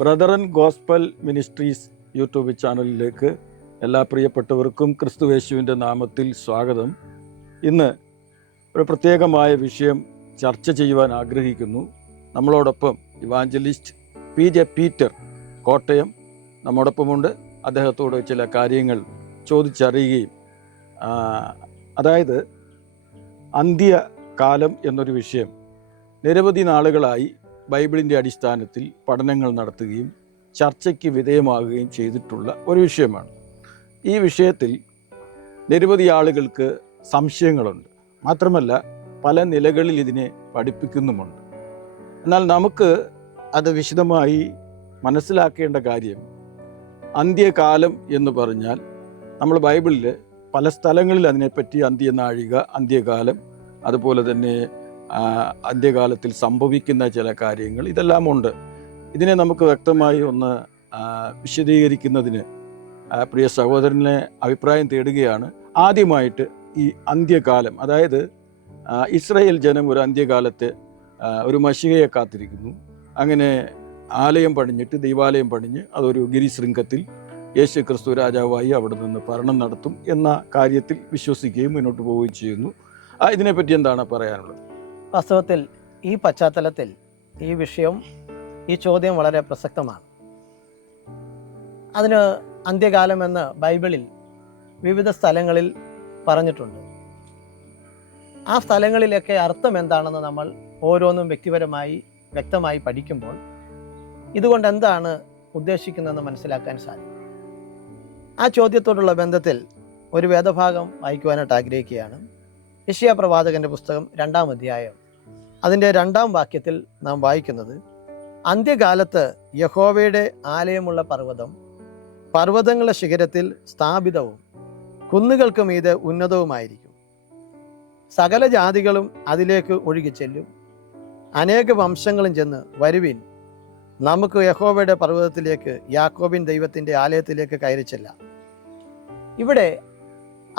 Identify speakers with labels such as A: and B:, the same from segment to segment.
A: brethren gospel ministries YouTube ചാനലിലേക്ക് എല്ലാ പ്രിയപ്പെട്ടവർക്കും ക്രിസ്തുവേശുവിൻ്റെ നാമത്തിൽ സ്വാഗതം ഇന്ന് ഒരു പ്രത്യേകമായ വിഷയം ചർച്ച ചെയ്യുവാൻ ആഗ്രഹിക്കുന്നു നമ്മളോടൊപ്പം evangelist P J Peter Kottayam നമ്മോടൊപ്പമുണ്ട് അദ്ദേഹത്തോട് ചില കാര്യങ്ങൾ ചോദിച്ചറിയുകയും അതായത് അന്ത്യകാലം എന്നൊരു വിഷയം നിരവധി നാളുകളായി ബൈബിളിൻ്റെ അടിസ്ഥാനത്തിൽ പഠനങ്ങൾ നടത്തുകയും ചർച്ചയ്ക്ക് വിധേയമാകുകയും ചെയ്തിട്ടുള്ള ഒരു വിഷയമാണ് ഈ വിഷയത്തിൽ നിരവധി ആളുകൾക്ക് സംശയങ്ങളുണ്ട് മാത്രമല്ല പല നിലകളിൽ ഇതിനെ പഠിപ്പിക്കുന്നുമുണ്ട് എന്നാൽ നമുക്ക് അത് വിശദമായി മനസ്സിലാക്കേണ്ട കാര്യം അന്ത്യകാലം എന്ന് പറഞ്ഞാൽ നമ്മൾ ബൈബിളിൽ പല സ്ഥലങ്ങളിൽ അതിനെപ്പറ്റി അന്ത്യനാഴിക അന്ത്യകാലം അതുപോലെ തന്നെ അന്ത്യകാലത്തിൽ സംഭവിക്കുന്ന ചില കാര്യങ്ങൾ ഇതെല്ലാം ഉണ്ട് ഇതിനെ നമുക്ക് വ്യക്തമായി ഒന്ന് വിശദീകരിക്കുന്നതിന് പ്രിയ സഹോദരനെ അഭിപ്രായം തേടുകയാണ് ആദ്യമായിട്ട് ഈ അന്ത്യകാലം അതായത് ഇസ്രയേൽ ജനം ഒരു അന്ത്യകാലത്തെ ഒരു മഷികയെ കാത്തിരിക്കുന്നു അങ്ങനെ ആലയം പണിഞ്ഞിട്ട് ദൈവാലയം പണിഞ്ഞ് അതൊരു ഗിരിശൃംഖത്തിൽ യേശു ക്രിസ്തു രാജാവായി അവിടെ നിന്ന് ഭരണം നടത്തും എന്ന കാര്യത്തിൽ വിശ്വസിക്കുകയും മുന്നോട്ട് പോവുകയും ചെയ്യുന്നു ഇതിനെപ്പറ്റി എന്താണ് പറയാനുള്ളത്
B: വാസ്തവത്തിൽ ഈ പശ്ചാത്തലത്തിൽ ഈ വിഷയം ഈ ചോദ്യം വളരെ പ്രസക്തമാണ് അതിന് അന്ത്യകാലമെന്ന് ബൈബിളിൽ വിവിധ സ്ഥലങ്ങളിൽ പറഞ്ഞിട്ടുണ്ട് ആ സ്ഥലങ്ങളിലൊക്കെ അർത്ഥം എന്താണെന്ന് നമ്മൾ ഓരോന്നും വ്യക്തിപരമായി വ്യക്തമായി പഠിക്കുമ്പോൾ ഇതുകൊണ്ട് എന്താണ് ഉദ്ദേശിക്കുന്നതെന്ന് മനസ്സിലാക്കാൻ സാധിക്കും ആ ചോദ്യത്തോടുള്ള ബന്ധത്തിൽ ഒരു വേദഭാഗം വായിക്കുവാനായിട്ട് ആഗ്രഹിക്കുകയാണ് യഷ്യ പ്രവാചകന്റെ പുസ്തകം രണ്ടാം അധ്യായം അതിൻ്റെ രണ്ടാം വാക്യത്തിൽ നാം വായിക്കുന്നത് അന്ത്യകാലത്ത് യഹോവയുടെ ആലയമുള്ള പർവ്വതം പർവ്വതങ്ങളുടെ ശിഖരത്തിൽ സ്ഥാപിതവും കുന്നുകൾക്ക് മീതെ ഉന്നതവുമായിരിക്കും സകല ജാതികളും അതിലേക്ക് ഒഴുകി ചെല്ലും അനേക വംശങ്ങളും ചെന്ന് വരുവിൻ നമുക്ക് യഹോവയുടെ പർവ്വതത്തിലേക്ക് യാക്കോബിൻ ദൈവത്തിൻ്റെ ആലയത്തിലേക്ക് കയറി ചെല്ലാം ഇവിടെ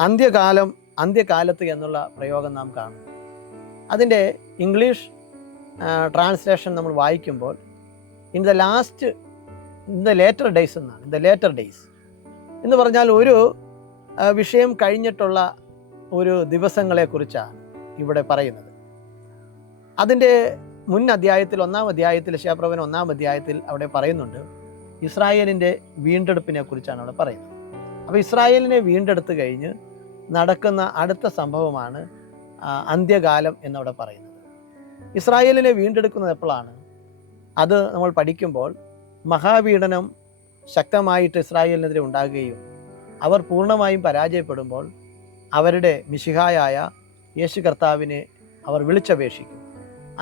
B: അന്ത്യകാലം അന്ത്യകാലത്ത് എന്നുള്ള പ്രയോഗം നാം കാണും അതിൻ്റെ ഇംഗ്ലീഷ് ട്രാൻസ്ലേഷൻ നമ്മൾ വായിക്കുമ്പോൾ in the last in the latter days എന്നാണ് ഇൻ ദ ലേറ്റർ ഡേയ്സ് എന്ന് പറഞ്ഞാൽ ഒരു വിഷയം കഴിഞ്ഞിട്ടുള്ള ഒരു ദിവസങ്ങളെക്കുറിച്ചാണ് ഇവിടെ പറയുന്നത് അതിൻ്റെ മുൻ അധ്യായത്തിൽ ഒന്നാം അധ്യായത്തിൽ ശാപ്രവൻ ഒന്നാം അധ്യായത്തിൽ അവിടെ പറയുന്നുണ്ട് ഇസ്രായേലിൻ്റെ വീണ്ടെടുപ്പിനെ കുറിച്ചാണ് അവിടെ പറയുന്നത് അപ്പോൾ ഇസ്രായേലിനെ വീണ്ടെടുത്ത് കഴിഞ്ഞ് നടക്കുന്ന അടുത്ത സംഭവമാണ് അന്ത്യകാലം എന്നവിടെ പറയുന്നത് ഇസ്രായേലിനെ വീണ്ടെടുക്കുന്നത് എപ്പോഴാണ് അത് നമ്മൾ പഠിക്കുമ്പോൾ മഹാപീഡനം ശക്തമായിട്ട് ഇസ്രായേലിനെതിരെ ഉണ്ടാകുകയും അവർ പൂർണ്ണമായും പരാജയപ്പെടുമ്പോൾ അവരുടെ മിശിഹായായ യേശു കർത്താവിനെ അവർ വിളിച്ചപേക്ഷിക്കും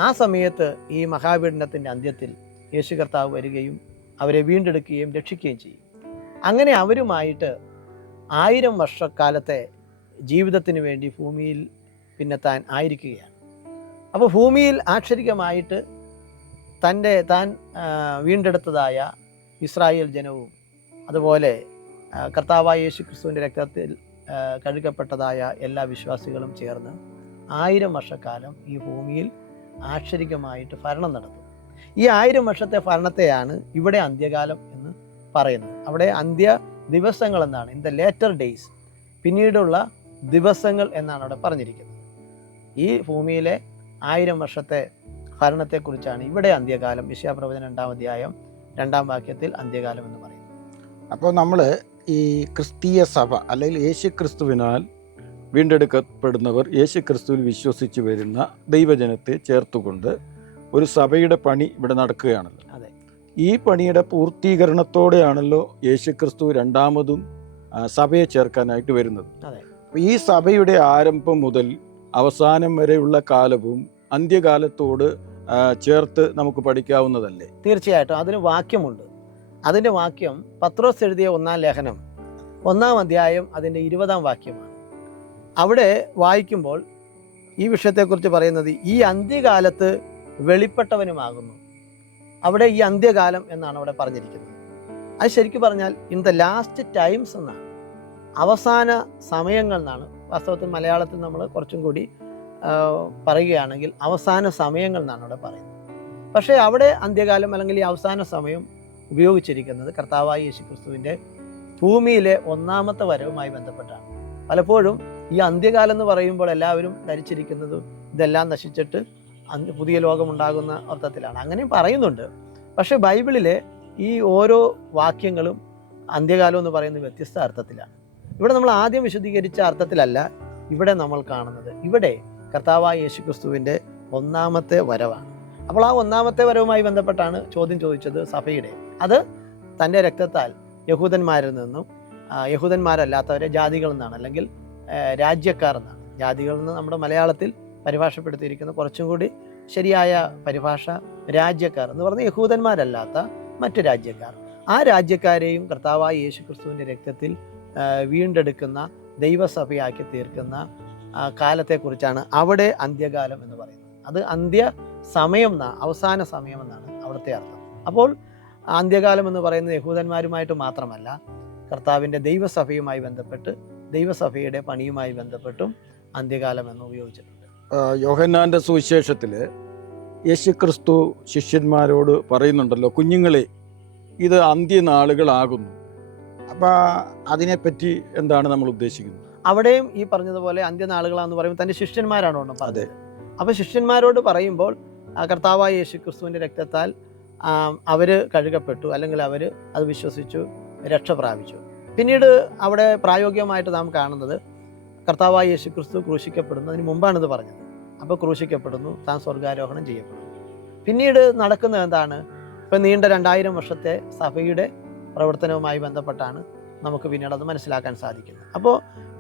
B: ആ സമയത്ത് ഈ മഹാപീഡനത്തിൻ്റെ അന്ത്യത്തിൽ യേശു കർത്താവ് വരികയും അവരെ വീണ്ടെടുക്കുകയും രക്ഷിക്കുകയും ചെയ്യും അങ്ങനെ അവരുമായിട്ട് ആയിരം വർഷക്കാലത്തെ ജീവിതത്തിന് വേണ്ടി ഭൂമിയിൽ പിന്നെ താൻ ആയിരിക്കുകയാണ് അപ്പോൾ ഭൂമിയിൽ ആക്ഷരികമായിട്ട് തൻ്റെ താൻ വീണ്ടെടുത്തതായ ഇസ്രായേൽ ജനവും അതുപോലെ കർത്താവായ യേശു ക്രിസ്തുവിൻ്റെ രക്തത്തിൽ കഴുകപ്പെട്ടതായ എല്ലാ വിശ്വാസികളും ചേർന്ന് ആയിരം വർഷക്കാലം ഈ ഭൂമിയിൽ ആക്ഷരികമായിട്ട് ഭരണം നടത്തും ഈ ആയിരം വർഷത്തെ ഭരണത്തെയാണ് ഇവിടെ അന്ത്യകാലം എന്ന് പറയുന്നത് അവിടെ അന്ത്യ ദിവസങ്ങളെന്നാണ് ഇൻ ദ ലേറ്റർ ഡേയ്സ് പിന്നീടുള്ള ദിവസങ്ങൾ എന്നാണ് അവിടെ പറഞ്ഞിരിക്കുന്നത് ഈ ഭൂമിയിലെ ആയിരം വർഷത്തെ ഭരണത്തെക്കുറിച്ചാണ് ഇവിടെ അന്ത്യകാലം വിഷയപ്രവചനം രണ്ടാം അധ്യായം രണ്ടാം വാക്യത്തിൽ അന്ത്യകാലം എന്ന് പറയുന്നത്
A: അപ്പോൾ നമ്മൾ ഈ ക്രിസ്തീയ സഭ അല്ലെങ്കിൽ യേശു ക്രിസ്തുവിനാൽ വീണ്ടെടുക്കപ്പെടുന്നവർ യേശു ക്രിസ്തുവിൽ വിശ്വസിച്ച് വരുന്ന ദൈവജനത്തെ ചേർത്തുകൊണ്ട് ഒരു സഭയുടെ പണി ഇവിടെ നടക്കുകയാണല്ലോ അതെ ഈ പണിയുടെ പൂർത്തീകരണത്തോടെയാണല്ലോ യേശു ക്രിസ്തു രണ്ടാമതും സഭയെ ചേർക്കാനായിട്ട് വരുന്നത് അതെ ഈ സഭയുടെ ആരംഭം മുതൽ അവസാനം വരെയുള്ള കാലവും അന്ത്യകാലത്തോട് ചേർത്ത് നമുക്ക് പഠിക്കാവുന്നതല്ലേ തീർച്ചയായിട്ടും അതിന് വാക്യമുണ്ട്
B: അതിൻ്റെ വാക്യം പത്രോസ് എഴുതിയ ഒന്നാം ലേഖനം ഒന്നാം അധ്യായം അതിൻ്റെ ഇരുപതാം വാക്യമാണ് അവിടെ വായിക്കുമ്പോൾ ഈ വിഷയത്തെക്കുറിച്ച് പറയുന്നത് ഈ അന്ത്യകാലത്ത് വെളിപ്പെട്ടവനുമാകുന്നു അവിടെ ഈ അന്ത്യകാലം എന്നാണ് അവിടെ പറഞ്ഞിരിക്കുന്നത് അത് ശരിക്കും പറഞ്ഞാൽ ഇൻ ദ ലാസ്റ്റ് ടൈംസ് എന്നാണ് അവസാന സമയങ്ങൾ എന്നാണ് വാസ്തവത്തിൽ മലയാളത്തിൽ നമ്മൾ കുറച്ചും കൂടി പറയുകയാണെങ്കിൽ അവസാന സമയങ്ങൾ എന്നാണ് അവിടെ പറയുന്നത് പക്ഷേ അവിടെ അന്ത്യകാലം അല്ലെങ്കിൽ ഈ അവസാന സമയം ഉപയോഗിച്ചിരിക്കുന്നത് കർത്താവായ യേശു ക്രിസ്തുവിൻ്റെ ഭൂമിയിലെ ഒന്നാമത്തെ വരവുമായി ബന്ധപ്പെട്ടാണ് പലപ്പോഴും ഈ അന്ത്യകാലം എന്ന് പറയുമ്പോൾ എല്ലാവരും ധരിച്ചിരിക്കുന്നത് ഇതെല്ലാം നശിച്ചിട്ട് പുതിയ ലോകമുണ്ടാകുന്ന അർത്ഥത്തിലാണ് അങ്ങനെയും പറയുന്നുണ്ട് പക്ഷേ ബൈബിളിലെ ഈ ഓരോ വാക്യങ്ങളും അന്ത്യകാലം എന്ന് പറയുന്നത് വ്യത്യസ്ത അർത്ഥത്തിലാണ് ഇവിടെ നമ്മൾ ആദ്യം വിശദീകരിച്ച അർത്ഥത്തിലല്ല ഇവിടെ നമ്മൾ കാണുന്നത് ഇവിടെ കർത്താവായ യേശുക്രിസ്തുവിൻ്റെ ഒന്നാമത്തെ വരവാണ് അപ്പോൾ ആ ഒന്നാമത്തെ വരവുമായി ബന്ധപ്പെട്ടാണ് ചോദ്യം ചോദിച്ചത് സഭയുടെ അത് തൻ്റെ രക്തത്താൽ യഹൂദന്മാരിൽ നിന്നും യഹൂദന്മാരല്ലാത്തവരെ ജാതികളിൽ നിന്നാണ് അല്ലെങ്കിൽ രാജ്യക്കാർ എന്നാണ് ജാതികളിൽ നിന്ന് നമ്മുടെ മലയാളത്തിൽ പരിഭാഷപ്പെടുത്തിയിരിക്കുന്ന കുറച്ചും കൂടി ശരിയായ പരിഭാഷ രാജ്യക്കാർ എന്ന് പറഞ്ഞ യഹൂദന്മാരല്ലാത്ത മറ്റു രാജ്യക്കാർ ആ രാജ്യക്കാരെയും കർത്താവായ യേശു ക്രിസ്തുവിൻ്റെ രക്തത്തിൽ വീണ്ടെടുക്കുന്ന ദൈവസഭയാക്കി തീർക്കുന്ന കാലത്തെക്കുറിച്ചാണ് അവിടെ അന്ത്യകാലം എന്ന് പറയുന്നത് അത് അന്ത്യ സമയം എന്ന അവസാന സമയം എന്നാണ് അവിടുത്തെ അർത്ഥം അപ്പോൾ അന്ത്യകാലം എന്ന് പറയുന്നത് യഹൂദന്മാരുമായിട്ട് മാത്രമല്ല കർത്താവിൻ്റെ ദൈവസഭയുമായി ബന്ധപ്പെട്ട് ദൈവസഭയുടെ പണിയുമായി ബന്ധപ്പെട്ടും അന്ത്യകാലം എന്ന് ഉപയോഗിച്ചിട്ടുണ്ട്
A: യോഹന്നാൻ്റെ സുവിശേഷത്തിൽ യേശു ക്രിസ്തു ശിഷ്യന്മാരോട് പറയുന്നുണ്ടല്ലോ കുഞ്ഞുങ്ങളെ ഇത് അന്ത്യനാളുകളാകുന്നു അപ്പോൾ അതിനെപ്പറ്റി എന്താണ് നമ്മൾ ഉദ്ദേശിക്കുന്നത്
B: അവിടെയും ഈ പറഞ്ഞതുപോലെ അന്ത്യനാളുകളാന്ന് പറയുമ്പോൾ തൻ്റെ ശിഷ്യന്മാരാണോ അതെ അപ്പോൾ ശിഷ്യന്മാരോട് പറയുമ്പോൾ കർത്താവായ യേശു ക്രിസ്തുവിൻ്റെ രക്തത്താൽ അവർ കഴുകപ്പെട്ടു അല്ലെങ്കിൽ അവർ അത് വിശ്വസിച്ചു രക്ഷ പ്രാപിച്ചു പിന്നീട് അവിടെ പ്രായോഗികമായിട്ട് നാം കാണുന്നത് കർത്താവായ യേശു ക്രിസ്തു അതിന് മുമ്പാണിത് പറഞ്ഞത് അപ്പോൾ ക്രൂശിക്കപ്പെടുന്നു താൻ സ്വർഗാരോഹണം ചെയ്യപ്പെടുന്നു പിന്നീട് നടക്കുന്നത് എന്താണ് ഇപ്പം നീണ്ട രണ്ടായിരം വർഷത്തെ സഭയുടെ പ്രവർത്തനവുമായി ബന്ധപ്പെട്ടാണ് നമുക്ക് പിന്നീട് അത് മനസ്സിലാക്കാൻ സാധിക്കുന്നത് അപ്പോൾ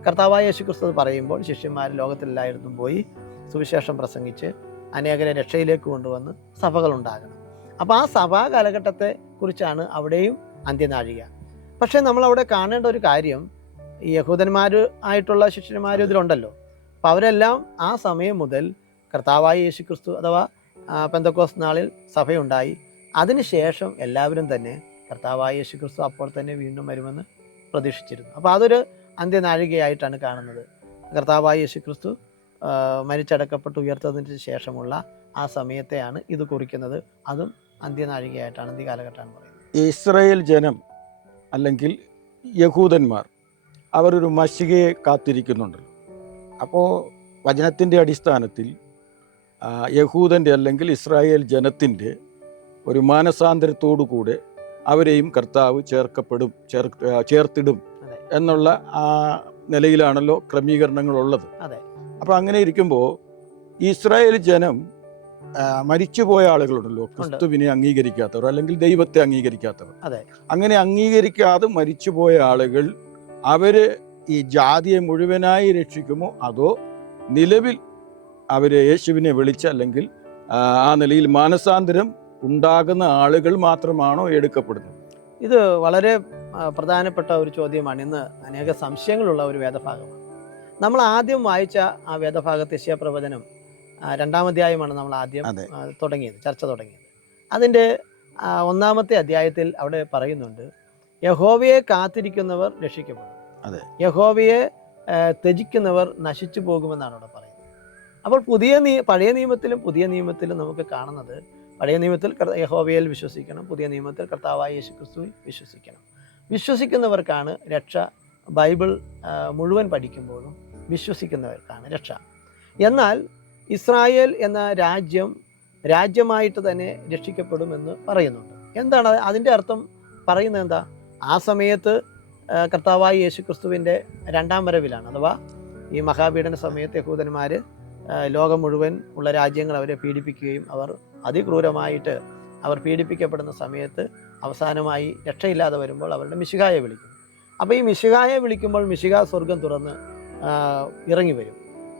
B: കർത്താവായ യേശു ക്രിസ്തു പറയുമ്പോൾ ശിഷ്യന്മാർ ലോകത്തിലായിരുന്നു പോയി സുവിശേഷം പ്രസംഗിച്ച് അനേകരെ രക്ഷയിലേക്ക് കൊണ്ടുവന്ന് ഉണ്ടാകണം അപ്പോൾ ആ സഭാ കാലഘട്ടത്തെ കുറിച്ചാണ് അവിടെയും അന്ത്യനാഴിക പക്ഷേ നമ്മൾ അവിടെ കാണേണ്ട ഒരു കാര്യം ഈ യഹൂദന്മാർ ആയിട്ടുള്ള ശിഷ്യന്മാർ ഇതിലുണ്ടല്ലോ അപ്പോൾ അവരെല്ലാം ആ സമയം മുതൽ കർത്താവായ യേശു ക്രിസ്തു അഥവാ പെന്തക്കോസ് നാളിൽ സഭയുണ്ടായി അതിനുശേഷം എല്ലാവരും തന്നെ കർത്താവായ യേശു ക്രിസ്തു അപ്പോൾ തന്നെ വീണ്ടും വരുമെന്ന് പ്രതീക്ഷിച്ചിരുന്നു അപ്പോൾ അതൊരു അന്ത്യനാഴികയായിട്ടാണ് കാണുന്നത് കർത്താവായ യേശു ക്രിസ്തു മരിച്ചടക്കപ്പെട്ട് ഉയർത്തതിന് ശേഷമുള്ള ആ സമയത്തെയാണ് ഇത് കുറിക്കുന്നത് അതും അന്ത്യനാഴികയായിട്ടാണ് ഈ കാലഘട്ടമാണ്
A: പറയുന്നത് ഇസ്രയേൽ ജനം അല്ലെങ്കിൽ യഹൂദന്മാർ അവരൊരു മഷികയെ കാത്തിരിക്കുന്നുണ്ടല്ലോ അപ്പോൾ വചനത്തിൻ്റെ അടിസ്ഥാനത്തിൽ യഹൂദൻ്റെ അല്ലെങ്കിൽ ഇസ്രായേൽ ജനത്തിൻ്റെ ഒരു മാനസാന്തരത്തോടു കൂടെ അവരെയും കർത്താവ് ചേർക്കപ്പെടും ചേർ ചേർത്തിടും എന്നുള്ള ആ നിലയിലാണല്ലോ ക്രമീകരണങ്ങളുള്ളത് അപ്പോൾ അങ്ങനെ ഇരിക്കുമ്പോൾ ഇസ്രായേൽ ജനം മരിച്ചുപോയ ആളുകളുണ്ടല്ലോ ക്രിസ്തുവിനെ അംഗീകരിക്കാത്തവർ അല്ലെങ്കിൽ ദൈവത്തെ അംഗീകരിക്കാത്തവർ അങ്ങനെ അംഗീകരിക്കാതെ മരിച്ചുപോയ ആളുകൾ അവര് ഈ ജാതിയെ മുഴുവനായി രക്ഷിക്കുമോ അതോ നിലവിൽ അവരെ യേശുവിനെ വിളിച്ച അല്ലെങ്കിൽ ആ നിലയിൽ മാനസാന്തരം ഉണ്ടാകുന്ന ആളുകൾ മാത്രമാണോ എടുക്കപ്പെടുന്നത്
B: ഇത് വളരെ പ്രധാനപ്പെട്ട ഒരു ചോദ്യമാണ് ഇന്ന് അനേക സംശയങ്ങളുള്ള ഒരു വേദഭാഗമാണ് നമ്മൾ ആദ്യം വായിച്ച ആ വേദഭാഗത്ത് യശയപ്രവചനം രണ്ടാമധ്യായമാണ് നമ്മൾ ആദ്യം തുടങ്ങിയത് ചർച്ച തുടങ്ങിയത് അതിൻ്റെ ഒന്നാമത്തെ അധ്യായത്തിൽ അവിടെ പറയുന്നുണ്ട് യഹോവയെ കാത്തിരിക്കുന്നവർ രക്ഷിക്കപ്പെടും യഹോവയെ ത്യജിക്കുന്നവർ നശിച്ചു പോകുമെന്നാണ് അവിടെ പറയുന്നത് അപ്പോൾ പുതിയ നിയ പഴയ നിയമത്തിലും പുതിയ നിയമത്തിലും നമുക്ക് കാണുന്നത് പഴയ നിയമത്തിൽ യഹോവയിൽ വിശ്വസിക്കണം പുതിയ നിയമത്തിൽ കർത്താവായ യേശു ക്രിസ്തുവിൽ വിശ്വസിക്കണം വിശ്വസിക്കുന്നവർക്കാണ് രക്ഷ ബൈബിൾ മുഴുവൻ പഠിക്കുമ്പോഴും വിശ്വസിക്കുന്നവർക്കാണ് രക്ഷ എന്നാൽ ഇസ്രായേൽ എന്ന രാജ്യം രാജ്യമായിട്ട് തന്നെ രക്ഷിക്കപ്പെടുമെന്ന് പറയുന്നുണ്ട് എന്താണ് അതിൻ്റെ അർത്ഥം പറയുന്നത് എന്താ ആ സമയത്ത് കർത്താവായ യേശു ക്രിസ്തുവിൻ്റെ രണ്ടാം വരവിലാണ് അഥവാ ഈ മഹാപീഡന സമയത്ത് യഹൂദന്മാർ ലോകം മുഴുവൻ ഉള്ള രാജ്യങ്ങൾ അവരെ പീഡിപ്പിക്കുകയും അവർ അതിക്രൂരമായിട്ട് അവർ പീഡിപ്പിക്കപ്പെടുന്ന സമയത്ത് അവസാനമായി രക്ഷയില്ലാതെ വരുമ്പോൾ അവരുടെ മിശികായെ വിളിക്കും അപ്പോൾ ഈ മിശികായെ വിളിക്കുമ്പോൾ മിശിക സ്വർഗം തുറന്ന് ഇറങ്ങി വരും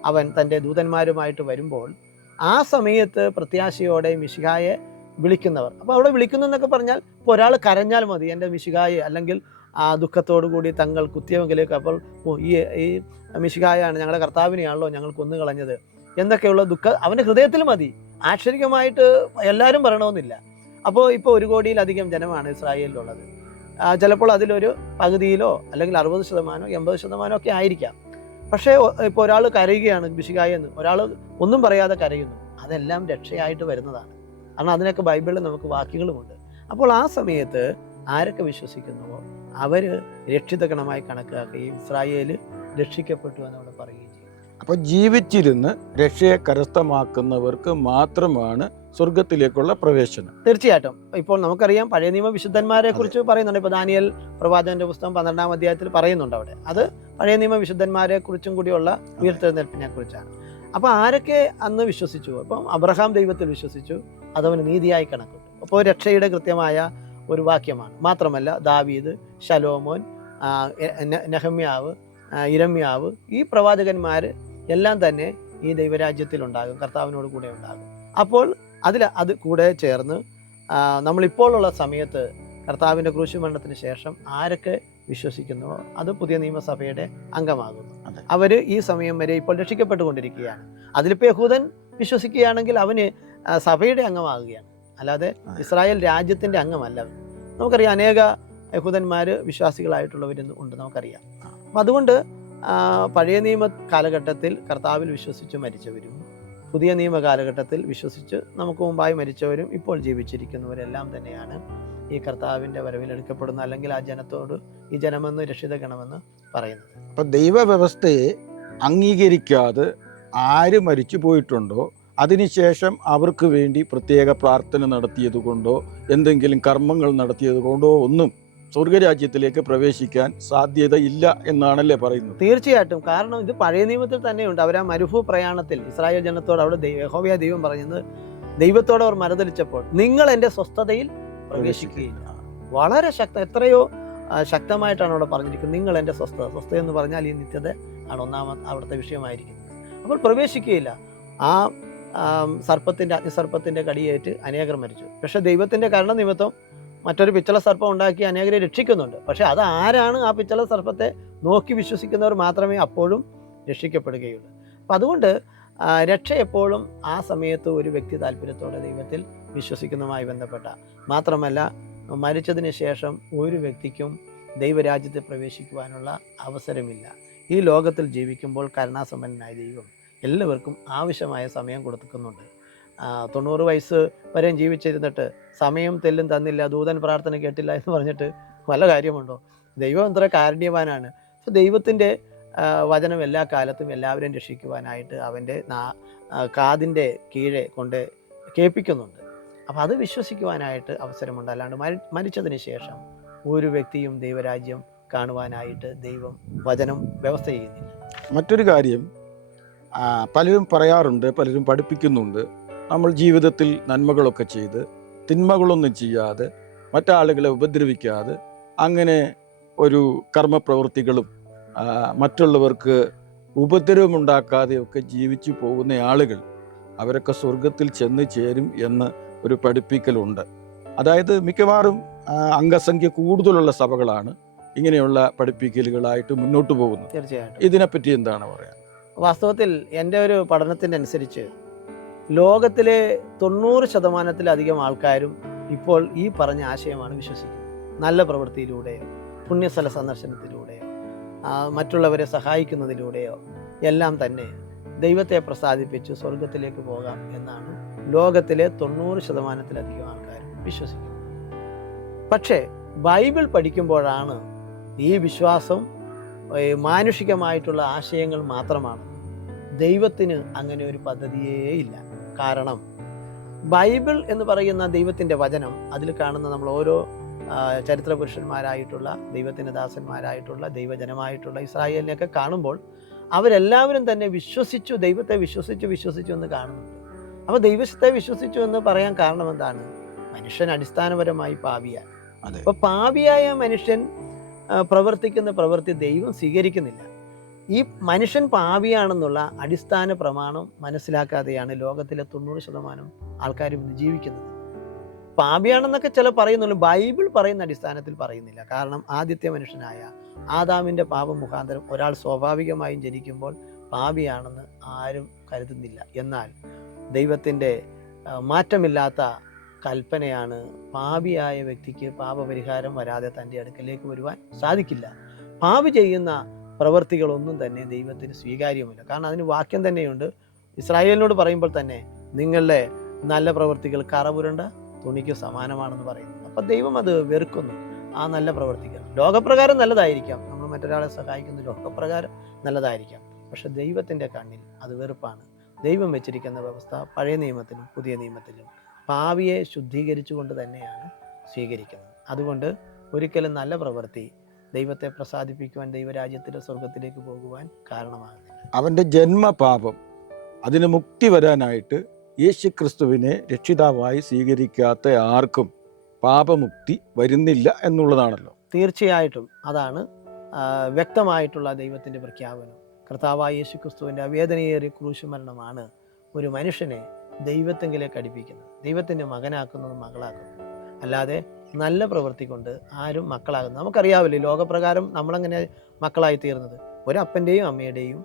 B: അവൻ തൻ്റെ ദൂതന്മാരുമായിട്ട് വരുമ്പോൾ ആ സമയത്ത് പ്രത്യാശയോടെ മിശികായെ വിളിക്കുന്നവർ അപ്പോൾ അവിടെ വിളിക്കുന്നു എന്നൊക്കെ പറഞ്ഞാൽ ഇപ്പോൾ ഒരാൾ കരഞ്ഞാൽ മതി എൻ്റെ മിശികായെ അല്ലെങ്കിൽ ആ ദുഃഖത്തോടു കൂടി തങ്ങൾ കുത്തിയവെങ്കിലേക്ക് അപ്പോൾ ഈ ഈ മിശികായാണ് ഞങ്ങളുടെ കർത്താവിനെയാണല്ലോ ഞങ്ങൾ കൊന്നു കളഞ്ഞത് എന്നൊക്കെയുള്ള ദുഃഖം അവൻ്റെ ഹൃദയത്തിൽ മതി ആക്ഷരികമായിട്ട് എല്ലാവരും പറയണമെന്നില്ല അപ്പോൾ ഇപ്പോൾ ഒരു കോടിയിലധികം ജനമാണ് ഇസ്രായേലിലുള്ളത് ചിലപ്പോൾ അതിലൊരു പകുതിയിലോ അല്ലെങ്കിൽ അറുപത് ശതമാനോ എൺപത് ശതമാനോ ഒക്കെ ആയിരിക്കാം പക്ഷേ ഇപ്പോൾ ഒരാൾ കരയുകയാണ് എന്ന് ഒരാൾ ഒന്നും പറയാതെ കരയുന്നു അതെല്ലാം രക്ഷയായിട്ട് വരുന്നതാണ് കാരണം അതിനൊക്കെ ബൈബിളിൽ നമുക്ക് വാക്യങ്ങളുമുണ്ട് അപ്പോൾ ആ സമയത്ത് ആരൊക്കെ വിശ്വസിക്കുന്നുവോ അവർ രക്ഷിതഗണമായി കണക്കാക്കുകയും ഇസ്രായേൽ രക്ഷിക്കപ്പെട്ടു എന്നവിടെ പറയുകയും
A: അപ്പോൾ ജീവിച്ചിരുന്ന് രക്ഷയെ കരസ്ഥമാക്കുന്നവർക്ക് മാത്രമാണ് സ്വർഗത്തിലേക്കുള്ള പ്രവേശനം
B: തീർച്ചയായിട്ടും ഇപ്പോൾ നമുക്കറിയാം പഴയ നിയമ വിശുദ്ധന്മാരെ കുറിച്ച് പറയുന്നുണ്ട് ഇപ്പോൾ ദാനിയൽ പ്രവാചകന്റെ പുസ്തകം പന്ത്രണ്ടാം അധ്യായത്തിൽ പറയുന്നുണ്ട് അവിടെ അത് പഴയ നിയമ വിശുദ്ധന്മാരെ കുറിച്ചും കൂടിയുള്ള ഉയർത്തെഴുന്നേൽപ്പിനെ കുറിച്ചാണ് അപ്പോൾ ആരൊക്കെ അന്ന് വിശ്വസിച്ചു അപ്പം അബ്രഹാം ദൈവത്തിൽ വിശ്വസിച്ചു അതവന് നീതിയായി കണക്കുണ്ട് അപ്പോൾ രക്ഷയുടെ കൃത്യമായ ഒരു വാക്യമാണ് മാത്രമല്ല ദാവീദ് ശലോമോൻ നെഹമ്യാവ് ഇരമ്യാവ് ഈ പ്രവാചകന്മാർ എല്ലാം തന്നെ ഈ ദൈവരാജ്യത്തിൽ ഉണ്ടാകും കർത്താവിനോട് കൂടെ ഉണ്ടാകും അപ്പോൾ അതിൽ അത് കൂടെ ചേർന്ന് നമ്മളിപ്പോഴുള്ള സമയത്ത് കർത്താവിൻ്റെ ക്രൂശുമരണത്തിന് ശേഷം ആരൊക്കെ വിശ്വസിക്കുന്നു അത് പുതിയ നിയമസഭയുടെ അംഗമാകുന്നു അവർ ഈ സമയം വരെ ഇപ്പോൾ രക്ഷിക്കപ്പെട്ടുകൊണ്ടിരിക്കുകയാണ് അതിലിപ്പോൾ യഹൂദൻ വിശ്വസിക്കുകയാണെങ്കിൽ അവന് സഭയുടെ അംഗമാകുകയാണ് അല്ലാതെ ഇസ്രായേൽ രാജ്യത്തിൻ്റെ അംഗമല്ല നമുക്കറിയാം അനേക യഹൂദന്മാർ വിശ്വാസികളായിട്ടുള്ളവർ ഉണ്ട് നമുക്കറിയാം അപ്പം അതുകൊണ്ട് പഴയ നിയമ കാലഘട്ടത്തിൽ കർത്താവിൽ വിശ്വസിച്ച് മരിച്ചവരും പുതിയ നിയമ കാലഘട്ടത്തിൽ വിശ്വസിച്ച് നമുക്ക് മുമ്പായി മരിച്ചവരും ഇപ്പോൾ ജീവിച്ചിരിക്കുന്നവരെല്ലാം തന്നെയാണ് ഈ കർത്താവിൻ്റെ വരവിൽ അല്ലെങ്കിൽ ആ ജനത്തോട് ഈ ജനമെന്ന് രക്ഷിതക്കണമെന്ന് പറയുന്നത്
A: അപ്പം ദൈവവ്യവസ്ഥയെ അംഗീകരിക്കാതെ ആര് മരിച്ചു പോയിട്ടുണ്ടോ അതിനുശേഷം അവർക്ക് വേണ്ടി പ്രത്യേക പ്രാർത്ഥന നടത്തിയത് കൊണ്ടോ എന്തെങ്കിലും കർമ്മങ്ങൾ നടത്തിയത് കൊണ്ടോ ഒന്നും സ്വർഗരാജ്യത്തിലേക്ക് പ്രവേശിക്കാൻ സാധ്യത ഇല്ല എന്നാണല്ലേ പറയുന്നത് തീർച്ചയായിട്ടും
B: കാരണം ഇത് പഴയ നിയമത്തിൽ തന്നെയുണ്ട് അവർ ആ മരുഭൂ പ്രയാണത്തിൽ ഇസ്രായേൽ ജനത്തോട് അവിടെ ദൈവഹോവിയ ദൈവം പറയുന്നത് ദൈവത്തോട് അവർ മരതലിച്ചപ്പോൾ നിങ്ങൾ എൻ്റെ സ്വസ്ഥതയിൽ പ്രവേശിക്കുകയില്ല വളരെ ശക്ത എത്രയോ ശക്തമായിട്ടാണ് അവിടെ പറഞ്ഞിരിക്കുന്നത് നിങ്ങൾ എൻ്റെ സ്വസ്ഥത സ്വസ്ഥത എന്ന് പറഞ്ഞാൽ ഈ നിത്യത ആണ് ഒന്നാമത് അവിടുത്തെ വിഷയമായിരിക്കുന്നത് അപ്പോൾ പ്രവേശിക്കുകയില്ല ആ സർപ്പത്തിൻ്റെ അഗ്നിസർപ്പത്തിൻ്റെ കടിയേറ്റ് അനേകർ മരിച്ചു പക്ഷേ ദൈവത്തിൻ്റെ കരണ നിമിത്തം മറ്റൊരു പിച്ചള സർപ്പം ഉണ്ടാക്കി അനേകരെ രക്ഷിക്കുന്നുണ്ട് പക്ഷേ അത് ആരാണ് ആ പിച്ചള സർപ്പത്തെ നോക്കി വിശ്വസിക്കുന്നവർ മാത്രമേ അപ്പോഴും രക്ഷിക്കപ്പെടുകയുള്ളൂ അപ്പം അതുകൊണ്ട് രക്ഷ എപ്പോഴും ആ സമയത്ത് ഒരു വ്യക്തി താല്പര്യത്തോടെ ദൈവത്തിൽ വിശ്വസിക്കുന്നതുമായി ബന്ധപ്പെട്ട മാത്രമല്ല മരിച്ചതിന് ശേഷം ഒരു വ്യക്തിക്കും ദൈവരാജ്യത്തെ പ്രവേശിക്കുവാനുള്ള അവസരമില്ല ഈ ലോകത്തിൽ ജീവിക്കുമ്പോൾ കരുണാസമ്പന്നനായ ദൈവം എല്ലാവർക്കും ആവശ്യമായ സമയം കൊടുക്കുന്നുണ്ട് തൊണ്ണൂറ് വയസ്സ് വരെയും ജീവിച്ചിരുന്നിട്ട് സമയം തെല്ലും തന്നില്ല ദൂതൻ പ്രാർത്ഥന കേട്ടില്ല എന്ന് പറഞ്ഞിട്ട് നല്ല കാര്യമുണ്ടോ ദൈവം എത്ര കാരുണ്യവാനാണ് സോ ദൈവത്തിൻ്റെ വചനം എല്ലാ കാലത്തും എല്ലാവരെയും രക്ഷിക്കുവാനായിട്ട് അവൻ്റെ നാ കാതിൻ്റെ കീഴെ കൊണ്ട് കേൾപ്പിക്കുന്നുണ്ട് അപ്പം അത് വിശ്വസിക്കുവാനായിട്ട് അവസരമുണ്ട് അല്ലാണ്ട് മരി മരിച്ചതിന് ശേഷം ഒരു വ്യക്തിയും ദൈവരാജ്യം കാണുവാനായിട്ട് ദൈവം വചനം വ്യവസ്ഥ ചെയ്യുന്നില്ല
A: മറ്റൊരു കാര്യം പലരും പറയാറുണ്ട് പലരും പഠിപ്പിക്കുന്നുണ്ട് നമ്മൾ ജീവിതത്തിൽ നന്മകളൊക്കെ ചെയ്ത് തിന്മകളൊന്നും ചെയ്യാതെ മറ്റാളുകളെ ഉപദ്രവിക്കാതെ അങ്ങനെ ഒരു കർമ്മപ്രവൃത്തികളും മറ്റുള്ളവർക്ക് ഉപദ്രവമുണ്ടാക്കാതെയൊക്കെ ജീവിച്ചു പോകുന്ന ആളുകൾ അവരൊക്കെ സ്വർഗത്തിൽ ചെന്ന് ചേരും എന്ന് ഒരു പഠിപ്പിക്കലുണ്ട് അതായത് മിക്കവാറും അംഗസംഖ്യ കൂടുതലുള്ള സഭകളാണ് ഇങ്ങനെയുള്ള പഠിപ്പിക്കലുകളായിട്ട് മുന്നോട്ട് പോകുന്നത് തീർച്ചയായിട്ടും ഇതിനെപ്പറ്റി എന്താണ് പറയാൻ
B: വാസ്തവത്തിൽ എൻ്റെ ഒരു പഠനത്തിനനുസരിച്ച് ലോകത്തിലെ തൊണ്ണൂറ് ശതമാനത്തിലധികം ആൾക്കാരും ഇപ്പോൾ ഈ പറഞ്ഞ ആശയമാണ് വിശ്വസിക്കുന്നത് നല്ല പ്രവൃത്തിയിലൂടെയോ പുണ്യസ്ഥല സന്ദർശനത്തിലൂടെയോ മറ്റുള്ളവരെ സഹായിക്കുന്നതിലൂടെയോ എല്ലാം തന്നെ ദൈവത്തെ പ്രസാദിപ്പിച്ച് സ്വർഗത്തിലേക്ക് പോകാം എന്നാണ് ലോകത്തിലെ തൊണ്ണൂറ് ശതമാനത്തിലധികം ആൾക്കാരും വിശ്വസിക്കുന്നത് പക്ഷേ ബൈബിൾ പഠിക്കുമ്പോഴാണ് ഈ വിശ്വാസം മാനുഷികമായിട്ടുള്ള ആശയങ്ങൾ മാത്രമാണ് ദൈവത്തിന് അങ്ങനെ ഒരു പദ്ധതിയേ ഇല്ല കാരണം ബൈബിൾ എന്ന് പറയുന്ന ദൈവത്തിൻ്റെ വചനം അതിൽ കാണുന്ന നമ്മൾ ഓരോ ചരിത്ര പുരുഷന്മാരായിട്ടുള്ള ദൈവത്തിൻ്റെ ദാസന്മാരായിട്ടുള്ള ദൈവജനമായിട്ടുള്ള ഇസ്രായേലിനെയൊക്കെ കാണുമ്പോൾ അവരെല്ലാവരും തന്നെ വിശ്വസിച്ചു ദൈവത്തെ വിശ്വസിച്ചു വിശ്വസിച്ചു എന്ന് കാണുന്നുണ്ട് അപ്പോൾ ദൈവത്തെ വിശ്വസിച്ചു എന്ന് പറയാൻ കാരണം എന്താണ് മനുഷ്യൻ അടിസ്ഥാനപരമായി പാവിയാണ് അപ്പോൾ പാവിയായ മനുഷ്യൻ പ്രവർത്തിക്കുന്ന പ്രവൃത്തി ദൈവം സ്വീകരിക്കുന്നില്ല ഈ മനുഷ്യൻ പാവിയാണെന്നുള്ള അടിസ്ഥാന പ്രമാണം മനസ്സിലാക്കാതെയാണ് ലോകത്തിലെ തൊണ്ണൂറ് ശതമാനം ആൾക്കാരും ഇന്ന് ജീവിക്കുന്നത് പാവിയാണെന്നൊക്കെ ചില പറയുന്നുള്ളൂ ബൈബിൾ പറയുന്ന അടിസ്ഥാനത്തിൽ പറയുന്നില്ല കാരണം ആദ്യത്തെ മനുഷ്യനായ ആദാമിൻ്റെ പാപം മുഖാന്തരം ഒരാൾ സ്വാഭാവികമായും ജനിക്കുമ്പോൾ പാവിയാണെന്ന് ആരും കരുതുന്നില്ല എന്നാൽ ദൈവത്തിൻ്റെ മാറ്റമില്ലാത്ത കൽപ്പനയാണ് പാവിയായ വ്യക്തിക്ക് പാപപരിഹാരം വരാതെ തൻ്റെ അടുക്കലേക്ക് വരുവാൻ സാധിക്കില്ല പാവി ചെയ്യുന്ന പ്രവൃത്തികളൊന്നും തന്നെ ദൈവത്തിന് സ്വീകാര്യമല്ല കാരണം അതിന് വാക്യം തന്നെയുണ്ട് ഇസ്രായേലിനോട് പറയുമ്പോൾ തന്നെ നിങ്ങളുടെ നല്ല പ്രവൃത്തികൾ കറപുരണ്ട തുണിക്ക് സമാനമാണെന്ന് പറയുന്നു അപ്പം ദൈവം അത് വെറുക്കുന്നു ആ നല്ല പ്രവർത്തികൾ ലോകപ്രകാരം നല്ലതായിരിക്കാം നമ്മൾ മറ്റൊരാളെ സഹായിക്കുന്ന ലോകപ്രകാരം നല്ലതായിരിക്കാം പക്ഷെ ദൈവത്തിൻ്റെ കണ്ണിൽ അത് വെറുപ്പാണ് ദൈവം വെച്ചിരിക്കുന്ന വ്യവസ്ഥ പഴയ നിയമത്തിലും പുതിയ നിയമത്തിലും ഭാവിയെ ശുദ്ധീകരിച്ചുകൊണ്ട് തന്നെയാണ് സ്വീകരിക്കുന്നത് അതുകൊണ്ട് ഒരിക്കലും നല്ല പ്രവൃത്തി ദൈവത്തെ പ്രസാദിപ്പിക്കുവാൻ ദൈവരാജ്യത്തിലെ സ്വർഗത്തിലേക്ക് പോകുവാൻ
A: കാരണമാകുന്നില്ല അവൻ്റെ ജന്മപാപം അതിന് മുക്തി വരാനായിട്ട് യേശു ക്രിസ്തുവിനെ രക്ഷിതാവായി സ്വീകരിക്കാത്ത ആർക്കും പാപമുക്തി വരുന്നില്ല എന്നുള്ളതാണല്ലോ തീർച്ചയായിട്ടും
B: അതാണ് വ്യക്തമായിട്ടുള്ള ദൈവത്തിൻ്റെ പ്രഖ്യാപനം കർത്താവായ യേശു ക്രിസ്തുവിൻ്റെ അവേദനയേറിയ ക്രൂശുമരണമാണ് ഒരു മനുഷ്യനെ ദൈവത്തെങ്കിലേക്ക് അടിപ്പിക്കുന്നത് ദൈവത്തിൻ്റെ മകനാക്കുന്നത് മകളാക്കുന്നത് അല്ലാതെ നല്ല പ്രവൃത്തി കൊണ്ട് ആരും മക്കളാകുന്നത് നമുക്കറിയാവില്ലേ ലോകപ്രകാരം നമ്മളങ്ങനെ മക്കളായി തീർന്നത് ഒരു അമ്മയുടെയും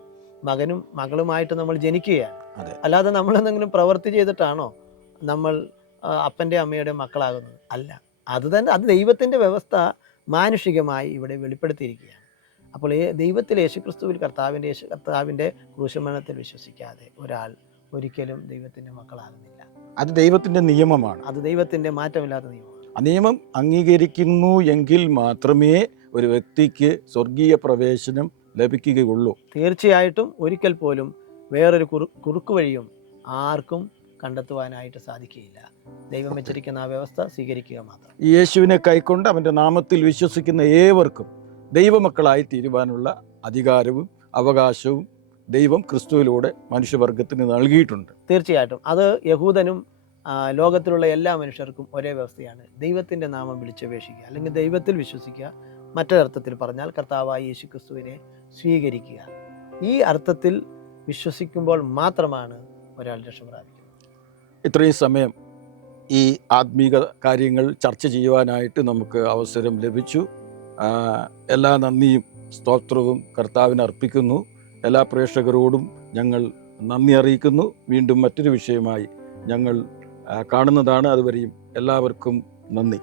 B: മകനും മകളുമായിട്ട് നമ്മൾ ജനിക്കുകയാണ് അല്ലാതെ നമ്മൾ പ്രവൃത്തി ചെയ്തിട്ടാണോ നമ്മൾ അപ്പൻ്റെ അമ്മയുടെ മക്കളാകുന്നത് അല്ല അത് തന്നെ അത് ദൈവത്തിൻ്റെ വ്യവസ്ഥ മാനുഷികമായി ഇവിടെ വെളിപ്പെടുത്തിയിരിക്കുകയാണ് അപ്പോൾ ഈ ദൈവത്തിൽ യേശുക്രിസ്തുവിൽ കർത്താവിൻ്റെ യേശു കർത്താവിൻ്റെ ക്രൂശമരണത്തിൽ വിശ്വസിക്കാതെ ഒരാൾ ഒരിക്കലും ദൈവത്തിൻ്റെ മക്കളാകുന്നില്ല
A: അത് ദൈവത്തിൻ്റെ നിയമമാണ് അത് ദൈവത്തിൻ്റെ മാറ്റമില്ലാത്ത നിയമമാണ് നിയമം അംഗീകരിക്കുന്നു എങ്കിൽ മാത്രമേ ഒരു വ്യക്തിക്ക് സ്വർഗീയ പ്രവേശനം ലഭിക്കുകയുള്ളൂ
B: തീർച്ചയായിട്ടും ഒരിക്കൽ പോലും വേറൊരു കുറു കുറുക്കു വഴിയും ആർക്കും കണ്ടെത്തുവാനായിട്ട് സാധിക്കുകയില്ല ദൈവം വെച്ചിരിക്കുന്ന ആ വ്യവസ്ഥ സ്വീകരിക്കുക മാത്രം
A: യേശുവിനെ കൈക്കൊണ്ട് അവൻ്റെ നാമത്തിൽ വിശ്വസിക്കുന്ന ഏവർക്കും ദൈവമക്കളായി തീരുവാനുള്ള അധികാരവും അവകാശവും ദൈവം ക്രിസ്തുവിലൂടെ മനുഷ്യവർഗത്തിന് നൽകിയിട്ടുണ്ട് തീർച്ചയായിട്ടും അത്
B: യഹൂദനും ലോകത്തിലുള്ള എല്ലാ മനുഷ്യർക്കും ഒരേ വ്യവസ്ഥയാണ് ദൈവത്തിൻ്റെ നാമം വിളിച്ചപേക്ഷിക്കുക അല്ലെങ്കിൽ ദൈവത്തിൽ വിശ്വസിക്കുക മറ്റൊരർത്ഥത്തിൽ പറഞ്ഞാൽ കർത്താവായ യേശു ക്രിസ്തുവിനെ സ്വീകരിക്കുക ഈ അർത്ഥത്തിൽ വിശ്വസിക്കുമ്പോൾ മാത്രമാണ് ഒരാൾ രക്ഷ പ്രാപിക്കുന്നത്
A: ഇത്രയും സമയം ഈ ആത്മീക കാര്യങ്ങൾ ചർച്ച ചെയ്യുവാനായിട്ട് നമുക്ക് അവസരം ലഭിച്ചു എല്ലാ നന്ദിയും സ്തോത്രവും കർത്താവിന് അർപ്പിക്കുന്നു എല്ലാ പ്രേക്ഷകരോടും ഞങ്ങൾ നന്ദി അറിയിക്കുന്നു വീണ്ടും മറ്റൊരു വിഷയമായി ഞങ്ങൾ കാണുന്നതാണ് അതുവരെയും എല്ലാവർക്കും നന്ദി